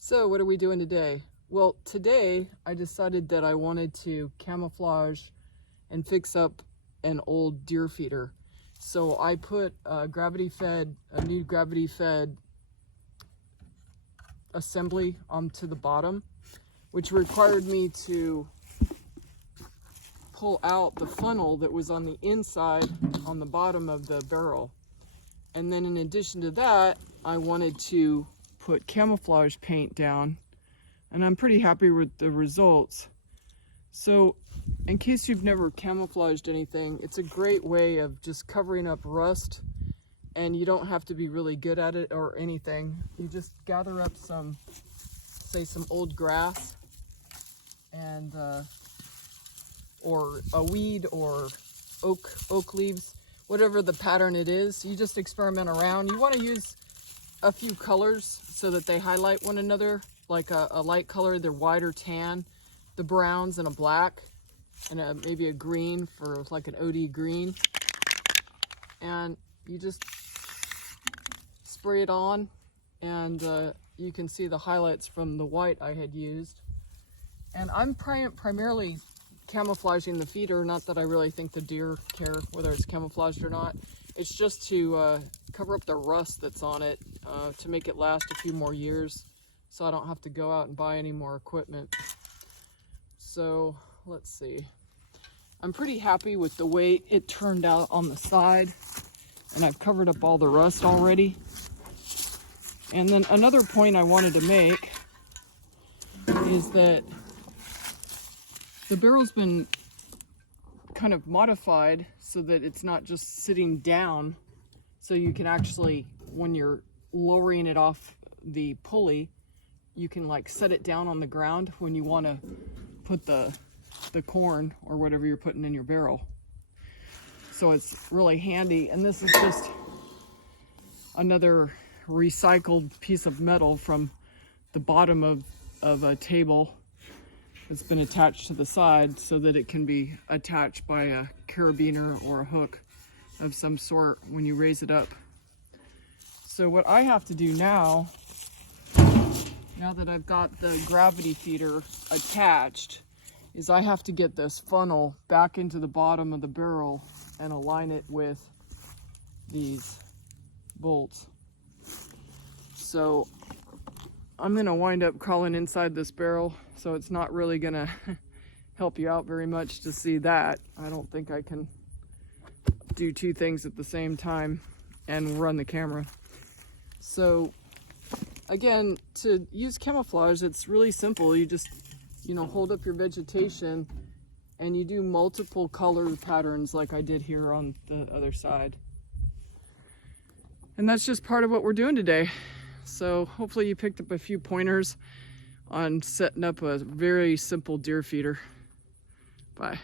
So what are we doing today? Well, today I decided that I wanted to camouflage and fix up an old deer feeder. So I put a new gravity fed assembly onto the bottom, which required me to pull out the funnel that was on the inside on the bottom of the barrel. And then in addition to that, I wanted to put camouflage paint down, and I'm pretty happy with the results. So in case you've never camouflaged anything, it's a great way of just covering up rust, and you don't have to be really good at it or anything. You just gather up some old grass and or a weed or oak leaves, whatever the pattern it is. You just experiment around. You want to use a few colors so that they highlight one another, like a light color, they're white or tan, the browns and a black, and maybe a green for like an OD green. And you just spray it on, and you can see the highlights from the white I had used. And I'm primarily camouflaging the feeder, not that I really think the deer care whether it's camouflaged or not. It's just to cover up the rust that's on it, to make it last a few more years, so I don't have to go out and buy any more equipment. So let's see. I'm pretty happy with the way it turned out on the side, and I've covered up all the rust already. And then another point I wanted to make is that the barrel's been kind of modified so that it's not just sitting down, so you can actually, when you're lowering it off the pulley, you can like set it down on the ground when you want to put the corn or whatever you're putting in your barrel. So it's really handy. And this is just another recycled piece of metal from the bottom of a table that's been attached to the side so that it can be attached by a carabiner or a hook of some sort when you raise it up. So what I have to do now that I've got the gravity feeder attached, is I have to get this funnel back into the bottom of the barrel and align it with these bolts. So I'm gonna wind up crawling inside this barrel, so it's not really gonna help you out very much to see that. I don't think I can do two things at the same time and run the camera. So again, to use camouflage, it's really simple. You just, hold up your vegetation and you do multiple color patterns like I did here on the other side. And that's just part of what we're doing today. So hopefully you picked up a few pointers on setting up a very simple deer feeder. Bye.